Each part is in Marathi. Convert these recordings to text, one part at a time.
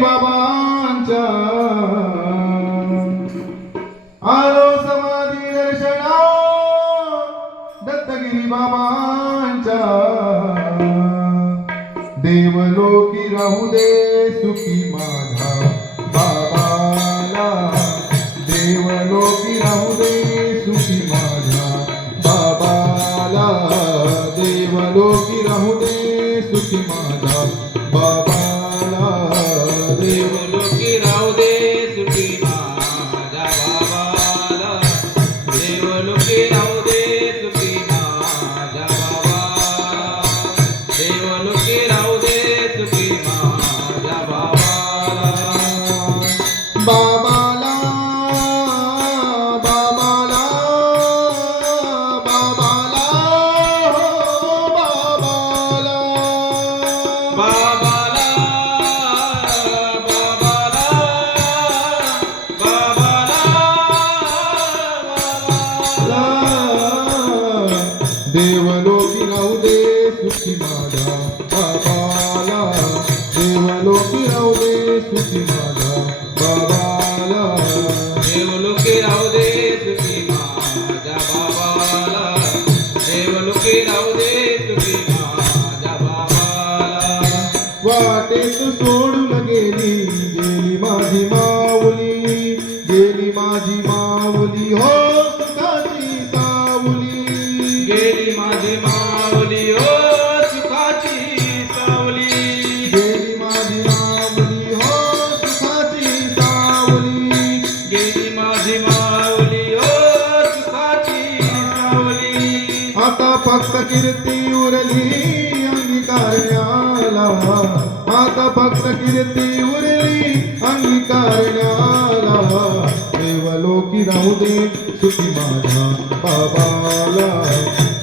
बाबांच्या आलो समाधी दर्शना दत्तगिरी बाबांच्या. देवलोकी राहू दे सुखी माझा बाबाला. देवलोकी राहू दे सुखी माझा बाबाला. देवलोकी राहू दे सुखी माझा बाबाला देवलोकी राहू दे सुखी माझ्या बाबाला. वाटेत सोडून गेली गेली माझी माऊली गेली माझी माऊली हो सुखाची सावली. गेली माझी माऊली ओ आता फक्त कीर्ती उरली अंगीकारण्याला. आता फक्त कीर्ती उरली अंगीकारण्याला. देवलोकी राहू दे सुखी माझा बाबाला.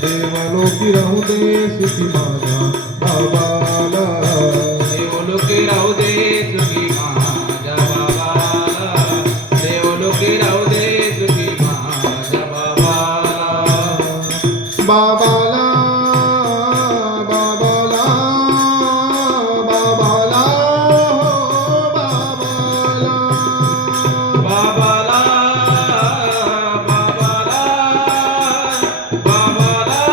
देवलोकी राहू दे सुखी माझा बाबा बाबाला बाबाला बाबाला हो बाबाला. बाबाला बाबाला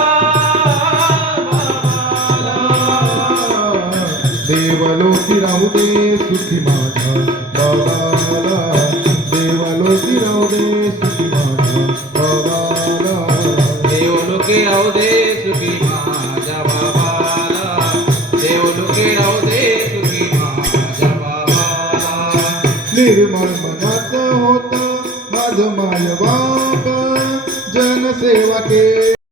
देवलोकी राहू दे सुखी माझा बाबाला निर्मळ मनात होता माझ माय बाप जनसेवा के